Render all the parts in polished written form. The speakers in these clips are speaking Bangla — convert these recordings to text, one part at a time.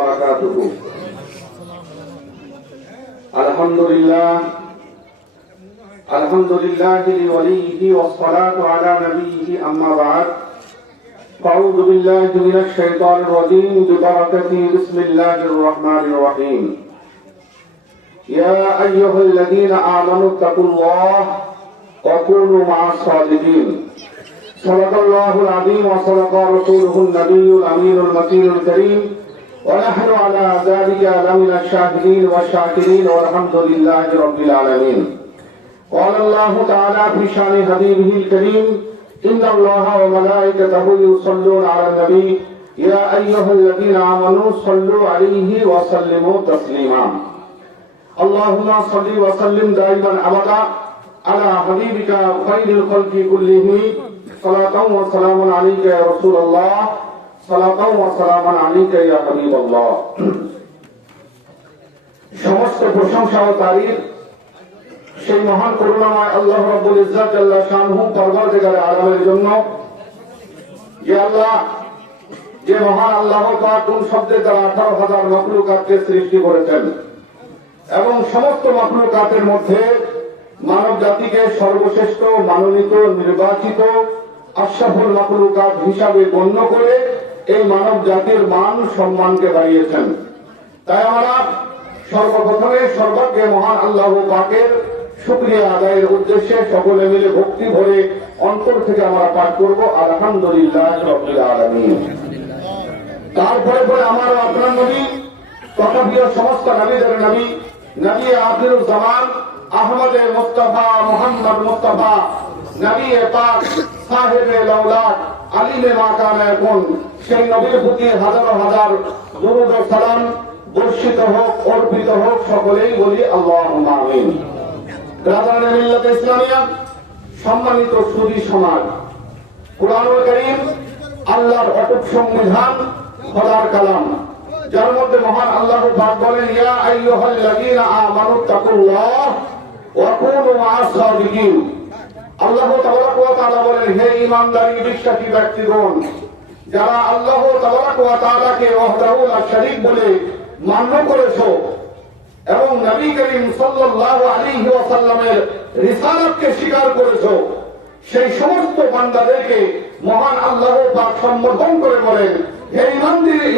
وبركاته. الحمد لله لوليه والصلاة على نبيه أما بعد. أعوذ بالله من الشيطان الرجيم ببركة بسم الله الرحمن الرحيم. يا أيها الذين آمنوا اتقوا الله وكونوا مع الصادقين. صدق الله العظيم وصدق رسوله النبي الأمين المكين الكريم ونحن على ذلك لمن الشاهدين والشاكرين والحمد لله رب العالمين. قال الله تعالى في شان حبيبه الكريم إن الله وملائكته يصلون على النبي يا أيها الذين آمنوا صلوا عليه وسلموا تسليما. اللهم صل وسلم دائما أبدا على حبيبك خير الخلق كلهم صلاة وسلام عليك يا رسول الله صلاة وسلام عليك يا حبيب الله. সমস্ত প্রশংসা ও তারিফ সেই মহান করুণাময় আল্লাহ রাব্বুল ইজ্জত জাল্লা শানহু পরওয়ারদিগার আলমের জন্য, যে মহান আল্লাহ পাক কোন শব্দের দ্বারা 18,000 মাখলুকাতকে সৃষ্টি করেছেন এবং সমস্ত মাখলুকাতের মধ্যে মানব জাতিকে সর্বশ্রেষ্ঠ মনোনীত নির্বাচিত আশরাফুল মাখলুকাত হিসাবে গণ্য করে এই মানব জাতির মান সম্মানকে বাড়িয়েছেন। তাই আমরা সর্বপ্রথমে সর্বজ্ঞ মহান আল্লাহ পাকের শুকরিয়া আদায়ের উদ্দেশ্যে সকলে মিলে ভক্তি ভরে অন্তর থেকে আমরা পাঠ করব আলহামদুলিল্লাহ রাব্বিল আলামিন। তারপরে আমার আপনার নবী তথাপিও সমস্ত নবীদের নবী নবী আখিরুজ জামান আহমদে মুস্তাফা মুহাম্মদ মুস্তাফা নবী পাক সাহেবে লাউলাদ আলিমে মাকামে কোন সেই নবীর প্রতি হাজার হাজার দরুদ ও সালাম বর্ষিত হোক, অর্পিত হোক, সকলেই বলি আল্লাহুম্মা আমিন। ব্রাদারান মিল্লাত ইসলামিয়া, সম্মানিত সুধী সমাজ, কুরআনুল কারীম আল্লাহর অটুট সংবিধান, খোদার কালাম, যার মধ্যে মহান আল্লাহ পাক বলেন ইয়া আইয়ুহাল্লাযীনা আমানু তাকুল্লাহ ওয়া কুনু মা'আস সাদিকিন। আল্লাহ তাবারাক ওয়া তাআলা বলেন হে ঈমানদার বিশ্বাসী ব্যক্তিগণ, যারা আল্লাহ তাবারাক ওয়া তাআলাকে ওয়াহদাহু লা শারীক বলে মান্য করেছো এবং নবী করিম সাল্লাল্লাহু আলাইহি ওয়াসাল্লামের রিসালাতকে স্বীকার করেছো, সেই সমস্ত বান্দাদেরকে মহান আল্লাহ পাক সম্বোধন করে বলেন হে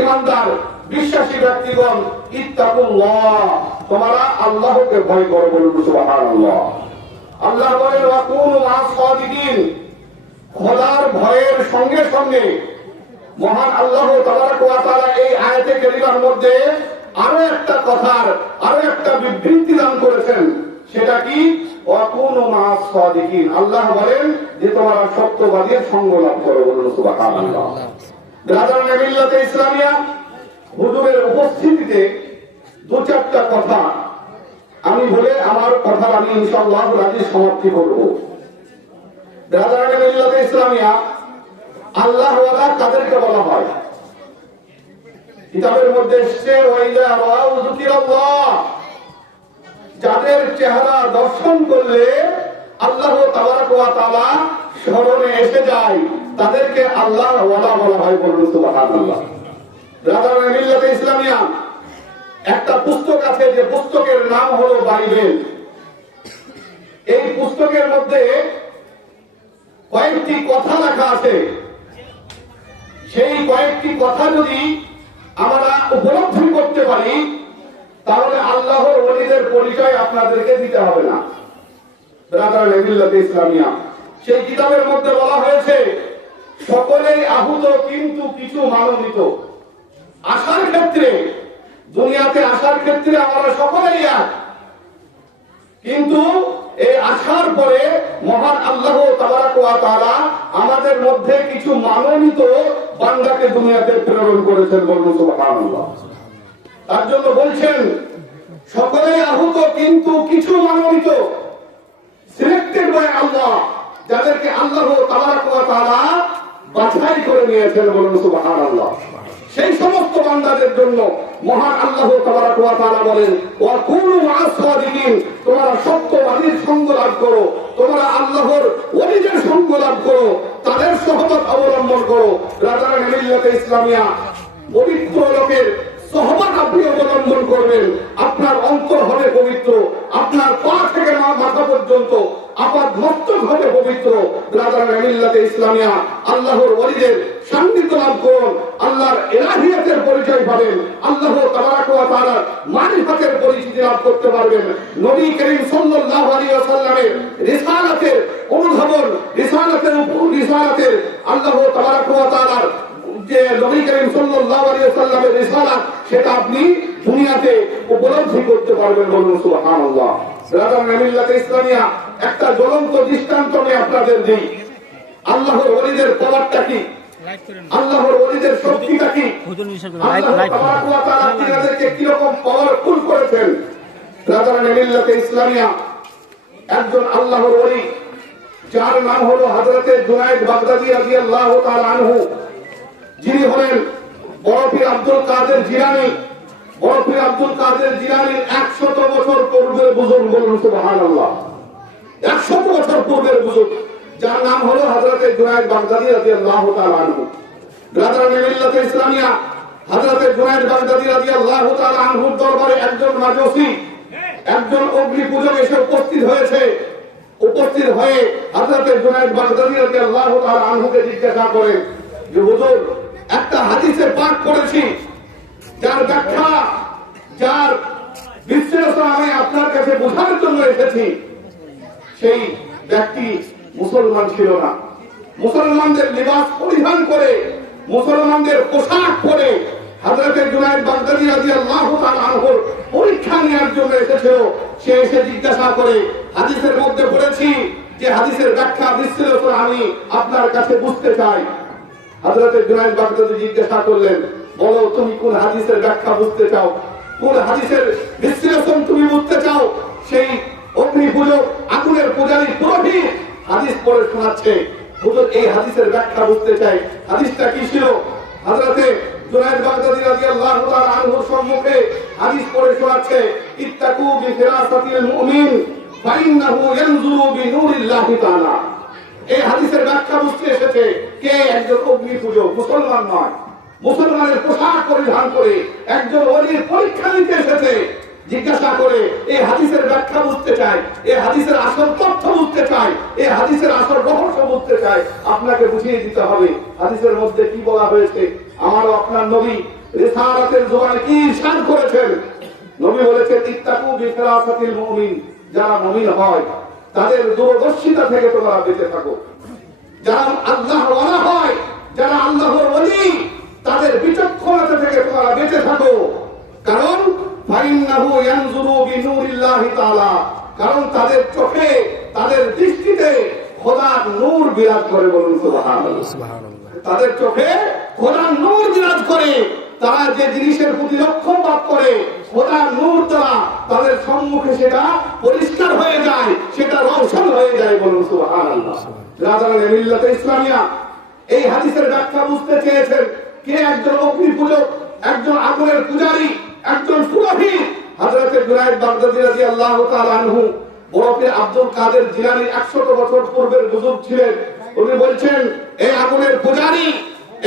ঈমানদার বিশ্বাসী ব্যক্তিগণ ইত্তাকুল্লাহ, তোমরা আল্লাহকে ভয় করো। বলুন সুবহানাল্লাহ। আল্লাহ বলেন ওয়া কুনু মা'আস সাদিকিন, খোদার ভয়ের সঙ্গে সঙ্গে মহান আল্লাহ তাবারাক ওয়া তাআলা এই আয়াতে কারিমার মধ্যে আরো একটা বিবৃতি দান করেছেন। সেটা কি? ওয়া কুনু মা'আস সাদিকিন, আল্লাহ বলেন যে তোমরা সত্যবাদীর সঙ্গ লাভ করো। বলুন সুবহানাল্লাহ। ব্রাদারান মিল্লাতে ইসলামিয়া, হুজুরের উপস্থিতিতে দু চারটা কথা আমি বলে আমার কথা আমি ইনশাআল্লাহ রাজি সমাপ্তি করব। ব্রাদারান মিল্লাতে ইসলামিয়া, আল্লাহ ওয়ালা কাদেরকে বলা হয়? কিতাবের মধ্যে এসেছে ওয়াইদা রাউ যিকিরাল্লাহ, যাদের চেহারা দর্শন করলে আল্লাহ তাবারাক ওয়া তাআলা স্মরণে এসে যায় তাদেরকে আল্লাহ ওয়ালা বলা হয়। বলুন সুবহানাল্লাহ। ব্রাদারান মিল্লাতে ইসলামিয়া, একটা পুস্তক আছে যে পুস্তকের নাম হলো বাইবেল। এই পুস্তকের মধ্যে কয়েকটি কথা লেখা আছে। সেই কয়েকটি কথা যদি আমরা উপলব্ধি করতে পারি তাহলে আল্লাহর ওলিদের পরিচয় আপনাদেরকে দিতে হবে না। ব্রাদারান মিল্লাতে ইসলামিয়া, সেই কিতাবের মধ্যে বলা হয়েছে সকলেই আহুত কিন্তু কিছু মনোনীত। আসার ক্ষেত্রে, দুনিয়াতে আসার ক্ষেত্রে আমরা সকলেই এক, কিন্তু এই আসার পরে মহান আল্লাহ তাবারাক ওয়া তাআলা আমাদের মধ্যে কিছু মনোনীত বান্দাকে দুনিয়াতে প্রেরণ করেছেন। বলুন সুবহানাল্লাহ। তার জন্য বলছেন সকলেই আহুত কিন্তু কিছু মনোনীত, সিলেক্টেড বাই আল্লাহ, যাদেরকে আল্লাহ তাবারাক ওয়া তাআলা বাছাই করে নিয়েছেন। বলুন সুবহানাল্লাহ। সেই সমস্ত বান্দাদের জন্য মহান আল্লাহ তাবারাক ওয়া তাআলা বলেন ওয়া কুনু মা'আস সাদিকিন, তোমরা সত্যবাদীর সঙ্গ লাভ করো, তোমরা আল্লাহর ওলিদের সঙ্গ লাভ করো, তাদের সহবত অবলম্বন করো। ব্রাদারান মিল্লাতে ইসলামিয়া, পবিত্র লোকের সহবত আপনি অবলম্বন করবেন, আপনার অন্তর হবে পবিত্র, আপনার পা থেকে মাথা পর্যন্ত আপাত মস্তক হবে পবিত্র। ব্রাদার মিল্লাতে ইসলামিয়া, আল্লাহর ওলিদের সান্নিধ্য লাভ করুন, আল্লাহর ইলাহিয়াতের পরিচয় পাবেন, আল্লাহ তাবারাক ওয়া তাআলার মারিফাতের পরিচিতি লাভ করতে পারবেন। নবী করিম সাল্লাল্লাহু আলাইহি ওয়াসাল্লামের রিসালাতের অনুধাবন, রিসালাতের আল্লাহ তাবারাক ওয়া তাআলার যে নবী করিম সাল্লাল্লাহু আলাইহি ওয়াসাল্লামের রিসালাত, সেটা আপনি দুনিয়াতে উপলব্ধি করতে পারবেন। বলুন সুবহানাল্লাহ। ব্রাদার মিল্লাতে ইসলামিয়া, একটা জ্বলন্ত দৃষ্টান্ত আমি আপনাদের দিই। আল্লাহর ওলিদের পাওয়ারটা কি, আল্লাহর ওলিদের শক্তিটা কি, আল্লাহ তাবারাক ওয়া তাআলা তিনাদেরকে কিরকম পাওয়ারফুল করেছেন। ব্রাদার মিল্লাতে ইসলামিয়া, একজন আল্লাহর ওলি যার নাম হলো হযরতে জুনায়েদ বাগদাদী রাদিয়াল্লাহু তাআলা আনহু, যিনি হলেন বড় পীর আব্দুল কাদের জিলানী। বড় পীর আব্দুল কাদের জিলানীর 100 বছর পূর্বের বুজুর্গ। বলুন সুবহানাল্লাহ। 100 বছর পূর্বের বুজুর্গ, যার নাম হলো হযরতে জুনায়েদ বাগদাদী রাদিয়াল্লাহু তাআলা আনহু। ব্রাদার মিল্লাতে ইসলামিয়া, হযরতে জুনায়েদ বাগদাদী রাদিয়াল্লাহু তাআলা আনহুর দরবারে একজন মাজুসি, একজন অগ্নি পূজক এসে উপস্থিত হয়েছে। উপস্থিত হয়ে হযরতে জুনায়েদ বাগদাদী রাদিয়াল্লাহু তাআলা আনহুকে জিজ্ঞাসা করেন যে হুজুর, একটা হাদিসের পাঠ করেছি, যার ব্যাখ্যা, যার বিশ্লেষণ আমি আপনার কাছে বোঝার জন্য এসেছি। সেই ব্যক্তি মুসলমান ছিল না। মুসলমানদের লিবাস পরিধান করে, মুসলমানদের পোশাক পরে হযরতে জুনায়েদ বাগদাদী রাদিয়াল্লাহু তাআলা আনহুর পরীক্ষা নেওয়ার জন্য এসেছিল। সে এসে জিজ্ঞাসা করে, হাদিসের মধ্যে পড়েছি যে হাদিসের ব্যাখ্যা বিশ্লেষণ আমি আপনার কাছে বুঝতে চাই। হযরতে জুনায়েদ বাগদাদী জিজ্ঞাসা করলেন, বলো তুমি কোন হাদিসের ব্যাখ্যা বুঝতে চাও, কোন হাদিসের বিশ্লেষণ তুমি বুঝতে চাও। সেই অগ্নি পূজক, আগুনের পূজারী পুরোহিত হাদিস পড়ে শোনাচ্ছে, হুজুর এই হাদিসের ব্যাখ্যা বুঝতে চাই, হাদিসটা কি ছিল। হযরতে জুনায়েদ বাগদাদী রাদিয়াল্লাহু তাআলা আনহুর সম্মুখে হাদিস পড়ে শোনাচ্ছে, ইত্তাকু বিফিরাসাতিল মুমিন ফাইন্নাহু ইয়ানজুরু বিনুরিল্লাহি তাআলা। এই হাদিসের ব্যাখ্যা বুঝতে এসেছে কে? একজন অগ্নি পূজক, মুসলমান নয়। মুসলমানের পোশাক পরিধান করে একজন ওলির পরীক্ষা নিতে এসেছে। জিজ্ঞাসা করে এই হাদিসের ব্যাখ্যা বুঝতে চাই, এই হাদিসের আসল তথ্য বুঝতে চাই, এই হাদিসের আসল রহস্য বুঝতে চাই। আপনাকে বুঝিয়ে দিতে হবে হাদিসের মধ্যে কি বলা হয়েছে। আমারও আপনার নবী রিসালাতের জবানে কি ইরশাদ করেছেন। নবী বলেছেন, ইত্তাকু বিফিরাসাতিল মুমিন, যারা মুমিন হয় তাদের দূরদর্শিতা থেকে তোমরা বেঁচে থাকো। যারা আল্লাহ ওয়ালা হয়, যারা আল্লাহর ওলি, তাদের বিচক্ষণতা থেকে তোমরা বেঁচে থাকো। কারণ ফাইন্নাহু ইয়ানজুরু বিনুরিল্লাহি তাআলা, কারণ তাদের চোখে, তাদের দৃষ্টিতে খোদার নূর বিরাজ করে। বলুন সুবহানাল্লাহ। তাদের চোখে খোদার নূর বিরাজ করে। তারা যে জিনিসের প্রতি লক্ষ্যপাত করে, খোদার নূর দ্বারা তাদের সম্মুখে সেটা পরিষ্কার হয়ে যায়, সেটা রওশন হয়ে যায়। বলুন সুবহানাল্লাহ। ব্রাদার মিল্লাতে ইসলামিয়া, এই হাদিসের ব্যাখ্যা বুঝতে চেয়েছেন কে? একজন অগ্নি পূজক, একজন আগুনের পূজারী, একজন পুরোহিত। হযরতে জুনায়েদ বাগদাদী রাদিয়াল্লাহু তাআলা আনহু বড় পীর আব্দুল কাদের জিলানী 100 বছর পূর্বের বুজুর্গ ছিলেন। উনি বলছেন, এই আগুনের পূজারী,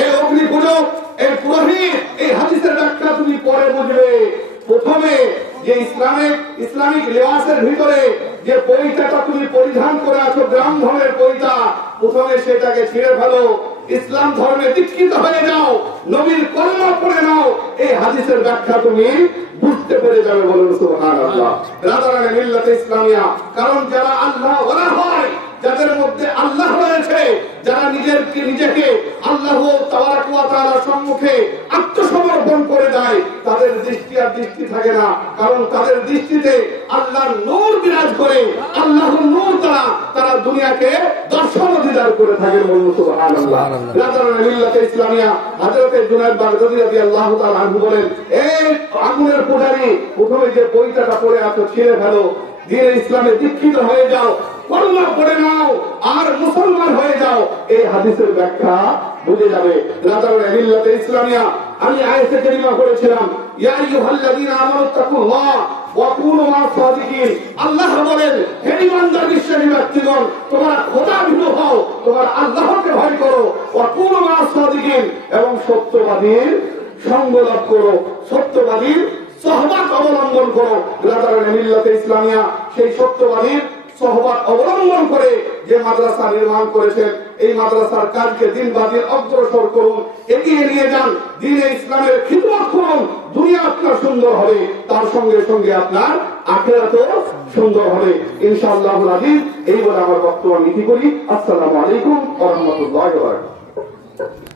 এই অগ্নি পূজক, এই পুরোহিত, এই হাদিসের ব্যাখ্যা তুমি পরে বুঝবে। প্রথমে যে ইসলামিক লিবাসের ভিতরে যে পরিধানটা তুমি পরিধান করে আছো, গ্রাম ধর্মের পরিধান, প্রথমে সেটাকে ছিঁড়ে ফেলো, ইসলাম ধর্মে দীক্ষিত হয়ে যাও, নবীর কলমা পড়ে নাও, এই হাদিসের ব্যাখ্যা তুমি বুঝতে পেরে যাবে। বলুন সুবহানাল্লাহ। ব্রাদার মিল্লাতে ইসলামিয়া, কারণ যারা আল্লাহ ওয়ালা হয়, যাদের মধ্যে আল্লাহ রয়েছে, যারা নিজেকে আল্লাহ তাবারাক ওয়া তাআলার সম্মুখে আত্মসমর্পণ করে দেয়, তাদের দৃষ্টি আর দৃষ্টি থাকে না। কারণ তাদের দৃষ্টিতে আল্লাহর নূর বিরাজ করে, আল্লাহর নূর দ্বারা তারা দুনিয়াকে দর্শন দিদার করে থাকে। বলুন সুবহানাল্লাহ। ব্রাদার মিল্লাতে ইসলামিয়া, হযরতে জুনায়েদ বাগদাদী রাদিয়াল্লাহু তাআলা আনহু বলেন, এই আগুনের পূজারী, প্রথমে যে বইটা পড়ে আছো ছিঁড়ে ফেলো, দিনে ইসলামে দীক্ষিত হয়ে যাও, কলমা পড়ে নাও, আর মুসলমান হয়ে যাও। এই হাদিসের ব্যাখ্যা বুঝে যাবে। ব্রাদার মিল্লাতে ইসলামিয়া, আমি আয়াতে কারিমা পড়েছিলাম, ইয়া আইয়ুহাল্লাযীনা আমানুত্তাকুল্লাহ ওয়া কুনু মা'আস সাদিকিন। আল্লাহ বলেন, হে ঈমানদার বিশ্বাসী ব্যক্তিগণ, তোমরা খোদা ভীরু হও, তোমরা আল্লাহকে ভয় করো, ওয়া কুনু মা'আস সাদিকিন, এবং সত্যবাদীর সঙ্গ লাভ করো, সত্যবাদীর সহবাত অবলম্বন করো। রাজারানী মিল্লাতে ইসলামিয়া সেই সত্যবাদীর সহবাত অবলম্বন করে যে মাদ্রাসা নির্মাণ করেছেন, এই মাদ্রাসার কাজকে দিনবাদিন অগ্রসর করুন, এগিয়ে নিয়ে যান, দ্বীনে ইসলামের খিদমত করুন। দুনিয়া আপনার সুন্দর হবে, তার সঙ্গে সঙ্গে আপনার আখিরাতও সুন্দর হবে ইনশাআল্লাহুল আযীজ। এই বলে আমার বক্তব্য নীতি করি। আসসালামু আলাইকুম ওয়া রাহমাতুল্লাহি ওয়া বারাকাতুহু।